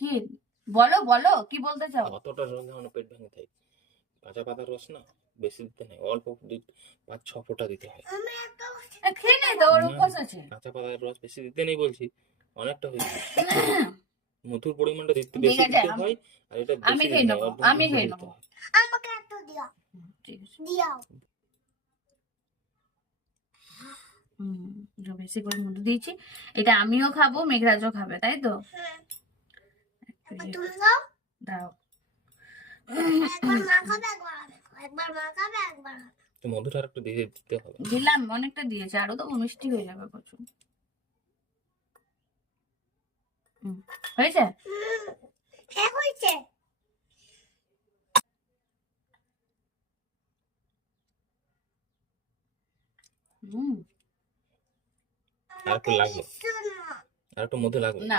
কি বলো বলো, কি বলতে চাও? অতটা রস দেওয়া পেট ভেঙে থাকে। কাঁচা পাতার রস না বেশি দিতে নেই, অল্প 5-6 ফোঁটা দিতে হয়। খেয়ে নেই তো, ওর না, উপোস আছে। কাঁচা পাতার রস বেশি দিতে নেই বলছি, অনেকটা হয়েছে। মধুর পরিমাণটা দিতে ঠিক বেশি আছে, দিতে হয়, আর এটা আমি বেশি খেয়ে দিতে হয়, নেবো, অল্প আমি অল্প খেয়ে দিতে নেবো। হয়। আমাকে একটু দিও, ঠিক আছে। দিও। একটু বেশি করে মধু দিয়েছি। এটা আমিও খাবো, মেঘরাজও খাবে, তাই তো? হ্যাঁ, একটু তুমি খাও। দাও। একবার মা খাবে, একবার আমি খাবো। একবার মা খাবে, একবার আমি। তো মধুটা আর একটু দিয়ে দিতে হবে। দিলাম, অনেকটা দিয়েছে, আরো তো মিষ্টি হয়ে যাবে প্রচুর। হয়েছে? হ্যাঁ হয়েছে। আর একটু লাগবে, আর একটু মধু লাগবে। না।